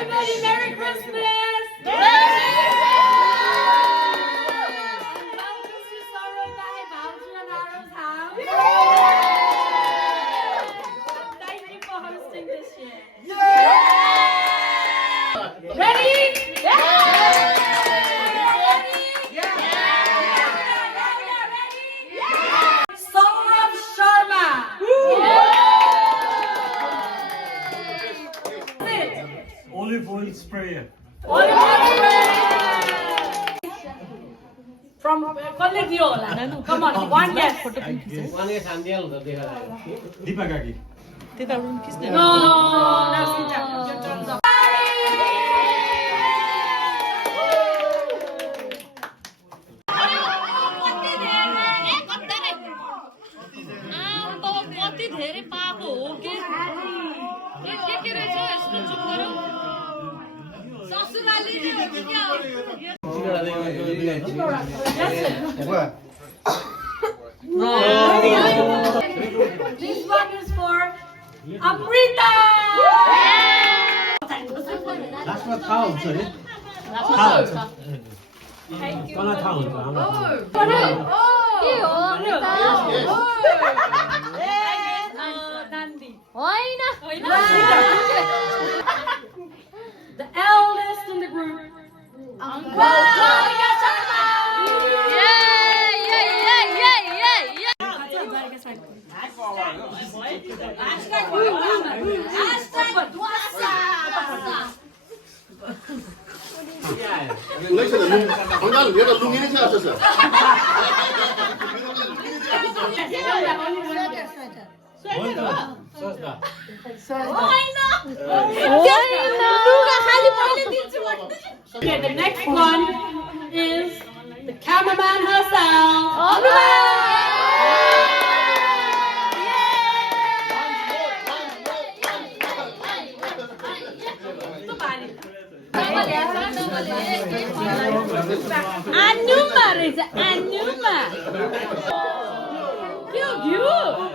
Everybody, Merry Christmas! Thank you for hosting this year. Ready? Saurabh Sharma. Olive oil sprayer. From Kollegio. Come on, one guess. Deepa Kaki. No, that's it. Your turns up. कति धेरै पाएको हो कि के रहेछ यस्तो चुप गरौँ ससुराली नै हो कि क्या This one is for Amrita. लास्टमा थाहा हुन्छ नि थाहा हुन्छ तँलाई थाहा हुन्छ होइन The eldest in the group. Okay, the next one is the cameraman herself. Anuma रहेछ Anuma Cute,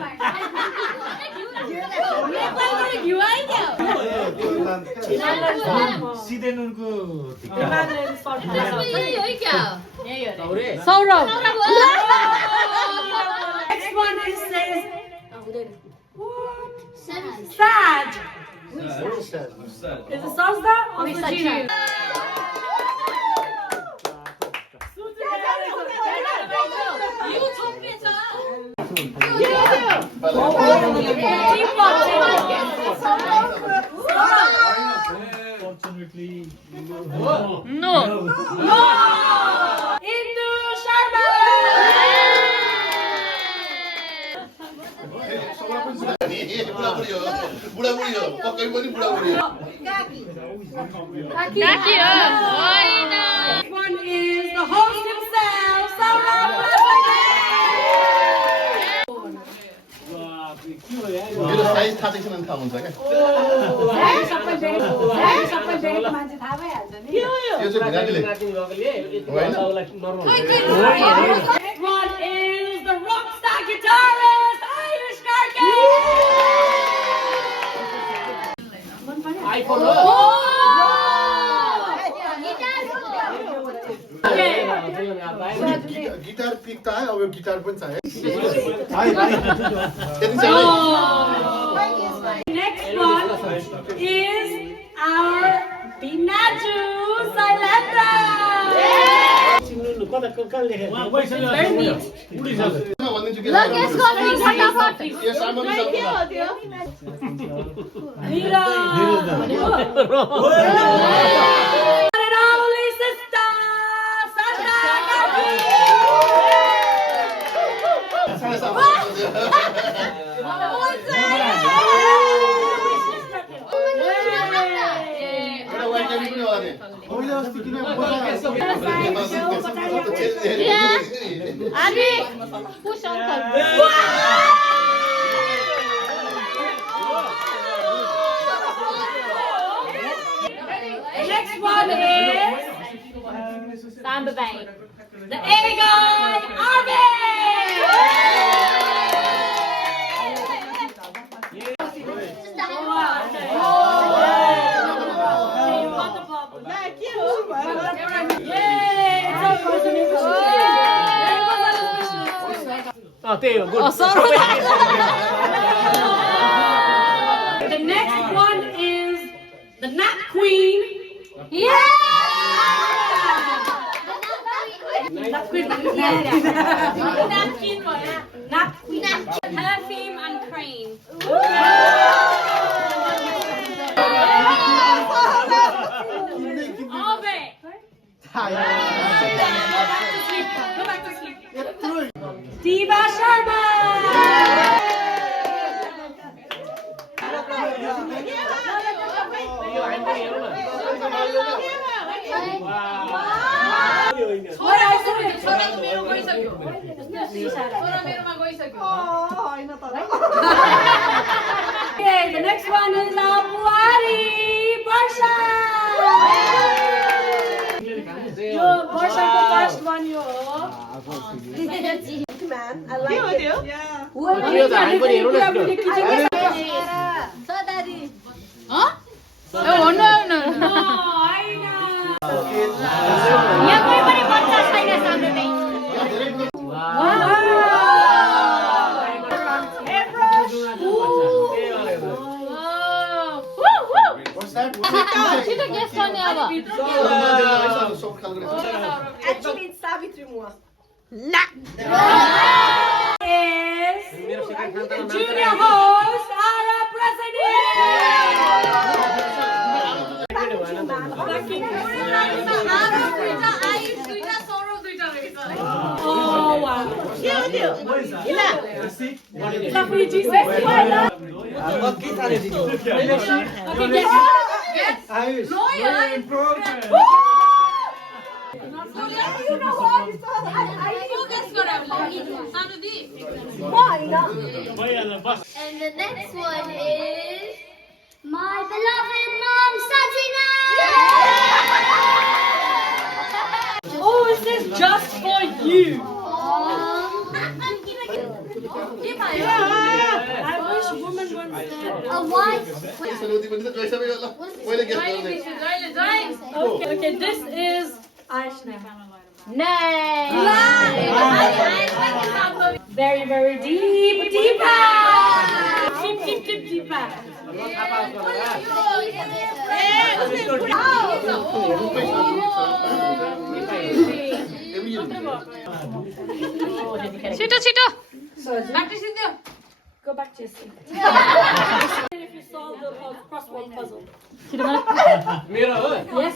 सिधै नुनको Saurabh Next one is says Saj. Is it Sajda or Sajida? Fortunately, No. Indu Sharma. काकी हो होइन Next one is the host himself, Saurabh. मेरो size थाहा छैन भने थाहा हुन्छ क्या यो चाहिँ भिनाजुले होइन Next one is the rockstar guitarist, Ayush Karke. Guitar pick त आयो अब यो गिटार पनि चाहियो Next one is our Binaju Sailendra. Very neat. भनिदिन्छु के यो सामान्य Mira. And only sister, Sandra Kaki. एउटा वाइटली पनि होला नि मैले अस्ति किन हामी पुस uncle Next one is Samba Bay. the A-Guy, Arvind. त्यही हो good The next one is the Nap Queen. Nap Queen. Napkin rồi á. Nap Queen. Perfume and cream. Ove. Go back to sleep. Diva Sharma. छोराको मेरो गइसक्यो छोरा मेरोमा गइसक्यो Okay, the next one is Apuari Barsha. Yo, Barsha the first one yo. Man, I like it. यो त हामी पनि हेरौँ न यहाँ कोही पनि बच्चा छैन सामने नै What's that? छिटो गेस गर्ने अब Actually, it's Savitri Mua. is junior host Ara Oh wow. Lovely Jesus. And the next one is my beloved mom, Satina. Oh, is this just for you? I wish women would stand. A white. Okay, this is Aishna. Very, very deep, deeper. Deep, deeper. छिटो छिटो Go back to your seat. If you solve the crossword puzzle. मेरो हो Yes.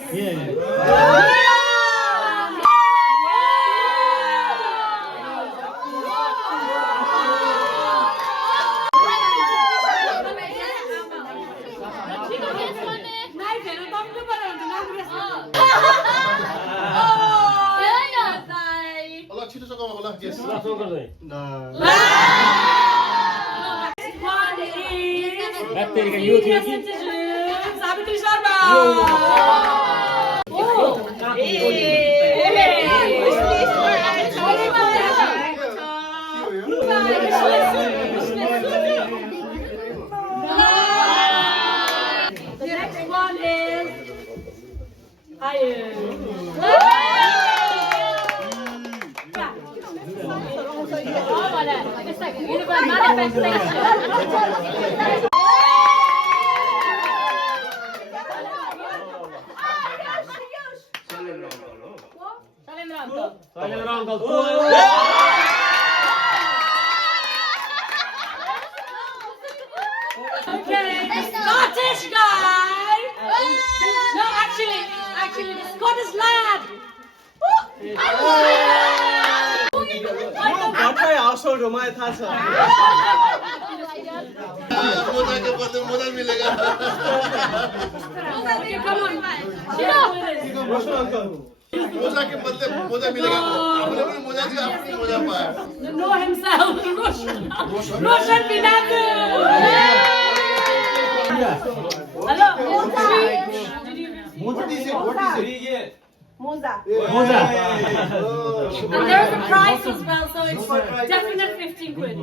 छिटो सघाउँ होला yes. Savitri Sharma. The next one is Okay, the Scottish guy. No, actually, the Scottish lad. हाउसहोल्डमा थाहा छ मोजाको बदले मोजा मिलेगा Okay, come on. मोजा के बदले मोजा मिलेगा हमने भी मोजा दिया आपने मोजा पाया You know himself, Roshan Pinatu. Hello. Moza. And there's a prize as well, so it's definite 15 quid.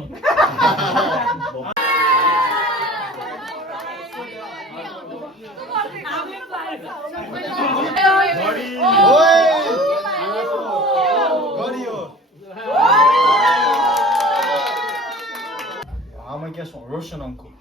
Russian uncle.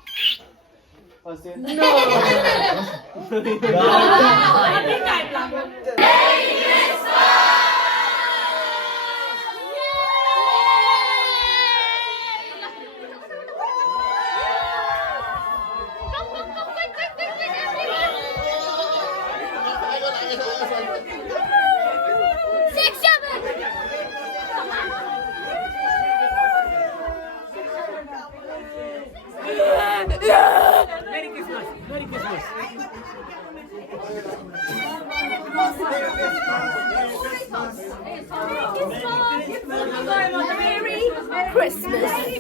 Six, seven. Merry Christmas. Merry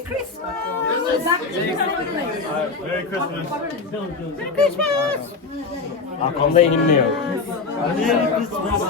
Christmas. Merry Christmas. Aklımda inmiyor. Merry Christmas.